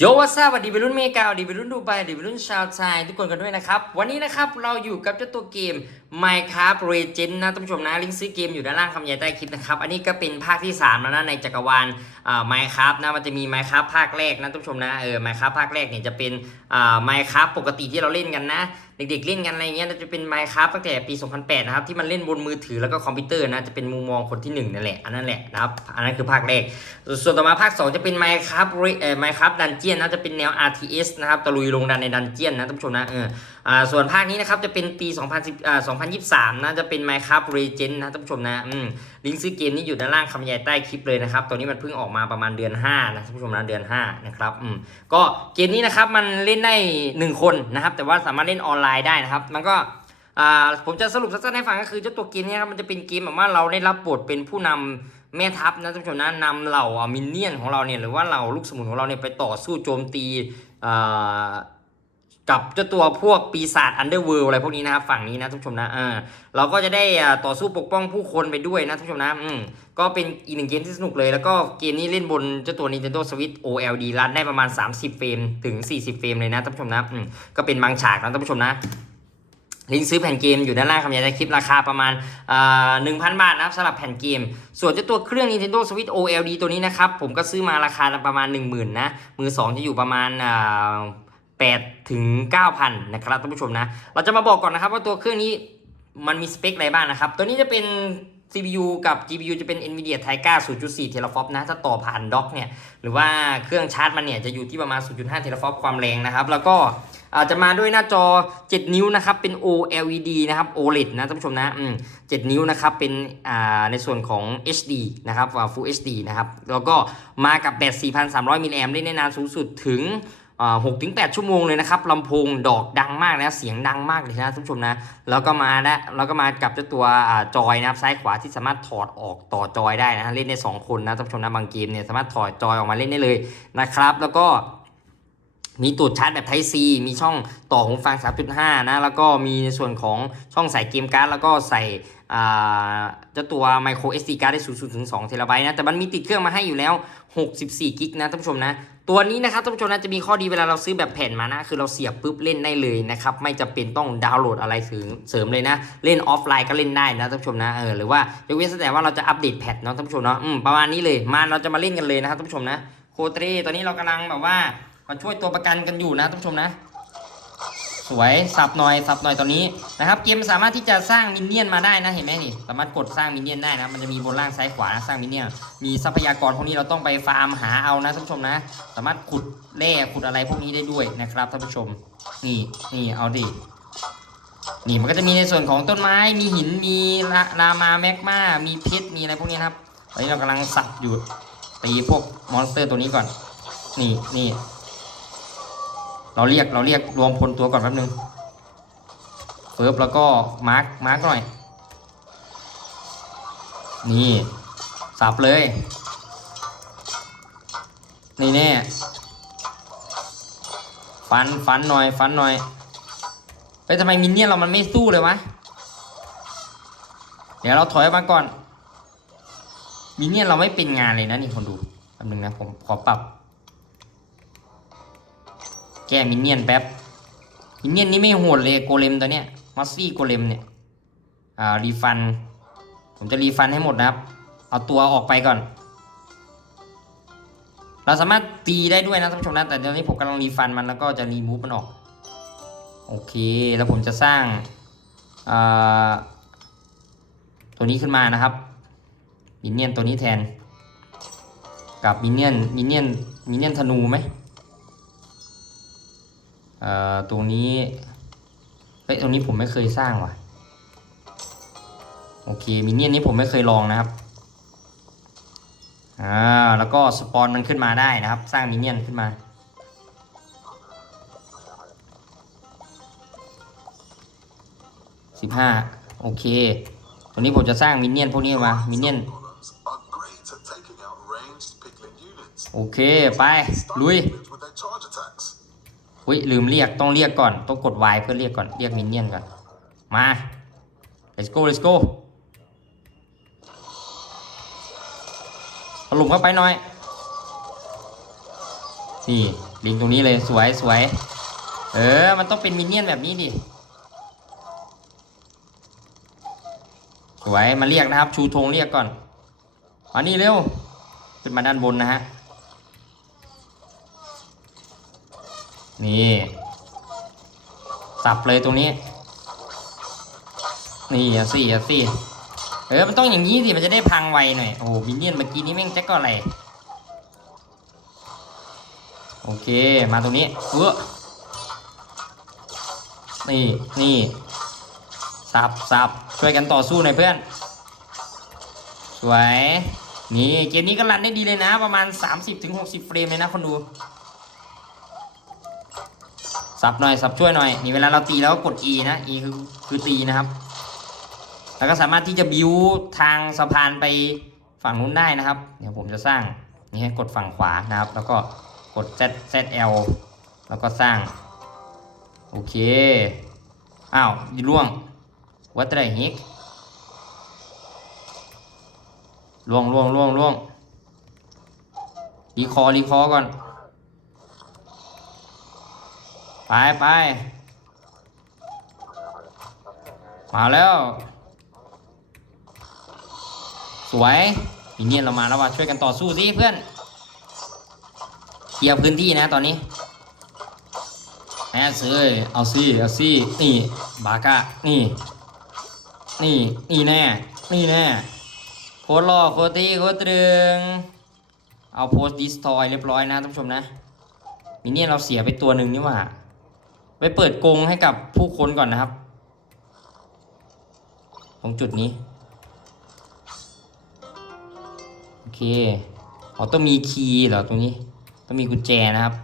โยวัสวัสดีไปรุ่นเมกาสวัสดีไปรุ่นดูไบสวัสดีไปรุ่นชาวไทยทุกคนกันด้วยนะครับ วันนี้นะครับเราอยู่กับเจ้าตัวเกม Minecraft Legend นะท่านผู้ชมนะ ลิงก์ซื้อเกมอยู่ด้านล่างคำใหญ่ใต้คลิปนะครับ อันนี้ก็เป็นภาคที่ 3 แล้วนะ ในจักรวาลอ่า Minecraft นะ มันจะมี Minecraft ภาคแรกนะท่านผู้ชมนะ เออ Minecraft ภาคแรกเนี่ยจะเป็นอ่า Minecraft ปกติที่เราเล่นกันนะ เด็กๆเล่นกันอะไรเงี้ยจะเป็น Minecraft ตั้งแต่ปี 2008 นะครับ ที่มันเล่นบนมือถือแล้วก็คอมพิวเตอร์นะ จะเป็นมุมมองคนที่หนึ่งนั่นแหละ อันนั้นแหละนะครับ อันนั้นคือภาคแรก ส่วนต่อมาภาค 2 จะเป็น Minecraft เอ่อ Minecraft Dungeon นะ จะเป็นแนว RTS นะครับ ตะลุยลงดันในดันเจียนนะท่านผู้ชมนะ เออ อ่าส่วนภาคนี้นะครับจะเป็นปี2010อ่า2023นะจะเป็น Minecraft Legend นะท่านผู้ชมนะอืมลิงก์ซื้อเกมนี้อยู่ด้านล่างคำบรรยายใต้คลิปเลยนะครับ ตัวนี้มันเพิ่งออกมาประมาณเดือน5นะท่านผู้ชมนะเดือน5นะครับอืมก็เกมนี้นะครับมันเล่นได้ 1 คนนะครับ แต่ว่าสามารถเล่นออนไลน์ได้นะครับ มันก็อ่าผมจะสรุปสั้นๆให้ฟังก็คือเจ้าตัวเกมนี้ครับมันจะเป็นเกมแบบว่าเราได้รับบทเป็นผู้นำแม่ทัพนะท่านผู้ชมนะนำเหล่ามินเนี่ยนของเราเนี่ยหรือว่าเหล่าลูกสมุนของเราเนี่ยไปต่อสู้โจมตีอ่า กับเจ้าตัวพวกปีศาจอันเดอร์เวิลอะไรพวกนี้นะครับฝั่งนี้นะท่านผู้ชมนะเออเราก็จะได้ต่อสู้ปกป้องผู้คนไปด้วยนะท่านผู้ชมนะอืมก็เป็นอีกหนึ่งเกมที่สนุกเลย แล้วก็เกมนี้เล่นบนเจ้าตัว Nintendo Switch OLED รันได้ประมาณ 30 เฟรมถึง 40 เฟรมเลยนะท่านผู้ชมนะอืมก็เป็นบางฉากนะท่านผู้ชมนะลิงก์ซื้อแผ่นเกมอยู่ด้านล่างคำยันในคลิปราคาประมาณหนึ่งพันบาทนะครับสำหรับแผ่นเกม ส่วนเจ้าตัวเครื่อง Nintendo Switch OLED ตัวนี้นะครับ ผมก็ซื้อมาราคาประมาณ 1 0,000 นะ มือ 2 จะอยู่ประมาณ แปดถึงเก้าพันนะครับท่านผู้ชมนะ เราจะมาบอกก่อนนะครับว่าตัวเครื่องนี้มันมีสเปคอะไรบ้างนะครับ ตัวนี้จะเป็น CPU กับ GPU จะเป็น NVIDIA Tegra 0.4 Teraflop นะ ถ้าต่อผ่านด็อกเนี่ย หรือว่าเครื่องชาร์จมันเนี่ยจะอยู่ที่ประมาณ 0.5 Teraflop ความแรงนะครับ แล้วก็อาจจะมาด้วยหน้าจอ 7 นิ้วนะครับ เป็น OLED นะครับ OLED นะท่านผู้ชมนะอืม7นิ้วนะครับ เป็นอ่าในส่วนของ HD นะครับ Full HD นะครับ แล้วก็มากับแบต 4,300 มิลลิแอมป์ได้ในนานสูงสุดถึง หกถึงแปดชั่วโมงเลยนะครับลำโพงดอกดังมากนะเสียงดังมากเลยนะท่านผู้ชมนะแล้วก็มาได้แล้วก็มากับเจ้าตัวอ่าจอยนะครับซ้ายขวาที่สามารถถอดออกต่อจอยได้นะเล่นได้ 2 คนนะท่านผู้ชมนะบางเกมเนี่ยสามารถถอดจอยออกมาเล่นได้เลยนะครับ แล้วก็ มีตูดชาร์จแบบ Type C มีช่องต่อหูฟัง 3.5 นะ แล้วก็มีในส่วนของช่องใส่เกมการ์ด แล้วก็ใส่เจ้าตัว micro SD card ได้สูงสุดถึง2เทราไบต์นะ แต่มันมีติดเครื่องมาให้อยู่แล้ว 64 กิกนะท่านผู้ชมนะ ตัวนี้นะครับท่านผู้ชมนะจะมีข้อดีเวลาเราซื้อแบบแผ่นมานะ คือเราเสียบปุ๊บเล่นได้เลยนะครับ ไม่จำเป็นต้องดาวน์โหลดอะไรเสริมเสริมเลยนะ เล่นออฟไลน์ก็เล่นได้นะท่านผู้ชมนะ เออ หรือว่ายกเว้นแต่ว่าเราจะอัปเดตแพทเนาะท่านผู้ชมเนาะ อืม ประมาณนี้เลย มาเราจะมาเล่นกันเลยนะครับท่านผู้ชมนะ โคเตรตอนนี้เรากำลังแบบว่า มาช่วยตัวประกันกันอยู่นะท่านผู้ชมนะ สวยสับหน่อยสับหน่อยตอนนี้นะครับเกมสามารถที่จะสร้างมินเนี่ยนมาได้นะเห็นไหมนี่สามารถกดสร้างมินเนี่ยนได้นะมันจะมีบนล่างซ้ายขวานะสร้างมินเนี่ยนมีทรัพยากรพวกนี้เราต้องไปฟาร์มหาเอานะท่านผู้ชมนะ สามารถขุดแร่ขุดอะไรพวกนี้ได้ด้วยนะครับท่านผู้ชมนี่นี่เอาดินี่มันก็จะมีในส่วนของต้นไม้มีหินมีลาลามาแมกมามีเพชรมีอะไรพวกนี้นะครับตอนนี้เรากำลังสับอยู่ตีพวกมอนสเตอร์ตัวนี้ก่อน นี่นี่ เราเรียกเราเรียกรวมพลตัวก่อนแป๊บนึงเฟิร์บแล้วก็มาร์คมาร์คหน่อย นี่สับเลย นี่แน่ฟันฟันหน่อย ฟันหน่อยเฮ้ยทำไมมินเนี่ยเรามันไม่สู้เลยวะ เดี๋ยวเราถอยมาก่อนมินเนี่ยเราไม่เป็นงานเลยนะนี่คนดูแป๊บนึงนะผมขอปรับ แก้มินเนี่ยนแป๊บ มินเนี่ยนนี่ไม่โหดเลยโกเลมตัวเนี้ยมัสซี่โกเลมเนี่ย อ่ารีฟัน ผมจะรีฟันให้หมดนะครับ เอาตัวออกไปก่อน เราสามารถตีได้ด้วยนะท่านผู้ชมนะ แต่ตอนนี้ผมกำลังรีฟันมันแล้วก็จะรีมูฟมันออก โอเค แล้วผมจะสร้างอ่าตัวนี้ขึ้นมานะครับ มินเนี่ยนตัวนี้แทน กับมินเนี่ยนมินเนี่ยนมินเนี่ยนธนูไหม เอ่อตรงนี้เฮ้ยตรงนี้ผมไม่เคยสร้างว่ะโอเคมินเนี่ยนนี้ผมไม่เคยลองนะครับอ่าแล้วก็สปอนมันขึ้นมาได้นะครับ สร้างมินเนี่ยนขึ้นมา สิบห้าโอเคตรงนี้ผมจะสร้างมินเนี่ยนพวกนี้มามินเนี่ยนโอเค ไป ลุย อุ้ยลืมเรียกต้องเรียกก่อนต้องกด Y เพื่อเรียกก่อนเรียกมินเนี่ยนก่อน มา let's go let's go ถลุมเข้าไปหน่อย นี่ลิงตรงนี้เลยสวยสวย เออ มันต้องเป็นมินเนี่ยนแบบนี้ดิ สวย มาเรียกนะครับ ชูธงเรียกก่อนมานี่เร็ว ขึ้นมาด้านบนนะฮะ นี่ สับเลยตรงนี้ นี่อะสิอะสิเออ มันต้องอย่างนี้สิ มันจะได้พังไวหน่อย โอ้โหมินเนียนเมื่อกี้นี้แม่งแจ็คก็อะไร โอเค มาตรงนี้เออนี่ นี่ สับสับช่วยกันต่อสู้หน่อยเพื่อน สวย นี่ เกมนี้ก็รันได้ดีเลยนะ ประมาณ 30-60 เฟรมเลยนะคนดู สับหน่อยสับช่วยหน่อยนี่เวลาเราตีแล้วก็กด E นะ E คือคือตีนะครับ แล้วก็สามารถที่จะบิวทางสะพานไปฝั่งนู้นได้นะครับ เดี๋ยวผมจะสร้างนี่ให้กดฝั่งขวานะครับ แล้วก็กด Z ZL แล้วก็สร้าง โอเค อ้าวยีล่วงวัดไรฮิกล่วงล่วงล่วงล่วงรีคอร์รีคอร์ก่อน ไปไปมาแล้ว สวยอีเนี่ยเรามาแล้วว่ะช่วยกันต่อสู้สิเพื่อนเคลียร์พื้นที่นะตอนนี้แอสเอ้ยเอาสิเอาสินี่บากะนี่ นี่ นี่แน่ นี่แน่ โคตรหล่อโคตรตีโคตรตรึง เอาโพสต์ดิสทอยเรียบร้อยนะท่านผู้ชมนะมิเนี่ยเราเสียไปตัวหนึ่งนี่หว่า ไปเปิดกรงให้กับผู้คนก่อนนะครับ ตรงจุดนี้ โอเคอ๋อต้องมีคีย์เหรอตรงนี้ ต้องมีกุญแจนะครับ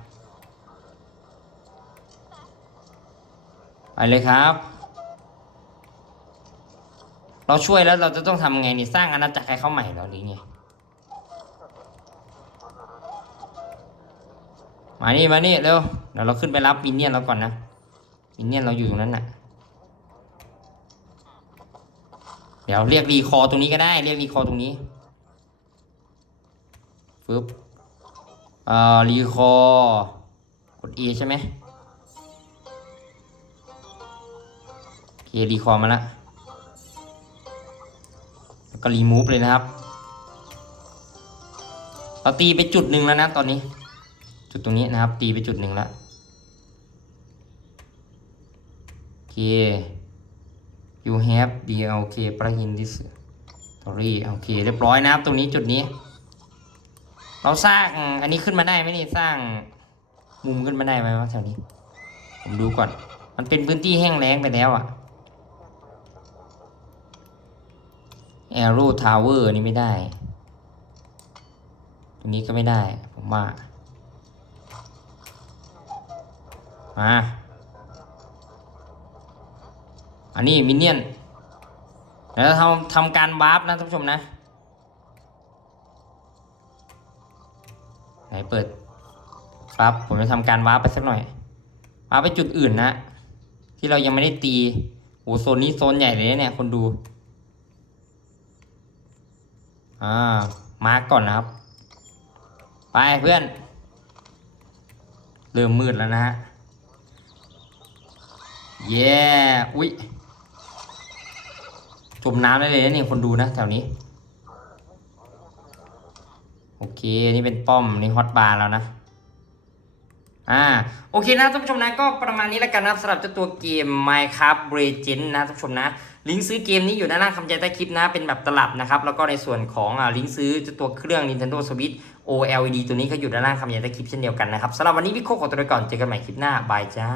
ไปเลยครับ เราช่วยแล้วเราจะต้องทำไงนี่สร้างอาณาจักรให้เขาใหม่เหรอหรือไงมานี่มานี่เร็วเดี๋ยวเราขึ้นไปรับมินเนี่ยนเราก่อนนะ มินเนี่ยนเราอยู่ตรงนั้นน่ะ เดี๋ยวเรียกรีคอร์ตรงนี้ก็ได้ เรียกรีคอร์ตรงนี้ฟึบเอ่อรีคอร์กด E ใช่ไหมโอเครีคอร์มาแล้วแล้วก็รีมูฟเลยนะครับเราตีไปจุดหนึ่งแล้วนะตอนนี้ จุดตรงนี้นะครับ ตีไปจุดหนึ่งแล้ว โอ เค you have the โอเคประหิน this story โอเคเรียบร้อยนะครับตรงนี้จุดนี้ เราสร้างอันนี้ขึ้นมาได้ไหมนี่สร้างมุมขึ้นมาได้ไหมวะแถวนี้ ผมดูก่อน มันเป็นพื้นที่แห้งแล้งไปแล้วอะ Arrow Tower นี่ไม่ได้ ตรงนี้ก็ไม่ได้ ผมว่ามา อันนี้มินเนี่ยนแล้วทำทำการวาร์ปนะท่านผู้ชมนะไหนเปิดปั๊บผมจะทำการวาร์ปไปสักหน่อยวาร์ปไปจุดอื่นนะ ที่เรายังไม่ได้ตีโอ้โซนนี้โซนใหญ่เลยเนี่ยคนดูอ่ามาร์กก่อนนะครับ ไปเพื่อน เริ่มมืดแล้วนะฮะเย้อุ๊ย จมน้ำได้เลยนะนี่คนดูนะแถวนี้ โอเค นี่เป็นป้อมนี่ฮอตบาร์แล้วนะอ่าโอเคนะท่านผู้ชมนะก็ประมาณนี้แล้วกันนะครับสำหรับเจ้าตัวเกม Minecraft Legend นะท่านผู้ชมนะ ลิงก์ซื้อเกมนี้อยู่ด้านล่างคำใจใต้คลิปนะเป็นแบบตลับนะครับ แล้วก็ในส่วนของอ่าลิงก์ซื้อเจ้าตัวเครื่อง Nintendo Switch OLED ตัวนี้ก็อยู่ด้านล่างคำใจใต้คลิปเช่นเดียวกันนะครับสำหรับวันนี้พี่โคขอตัวไปก่อนเจอกันใหม่คลิปหน้าบายจ้า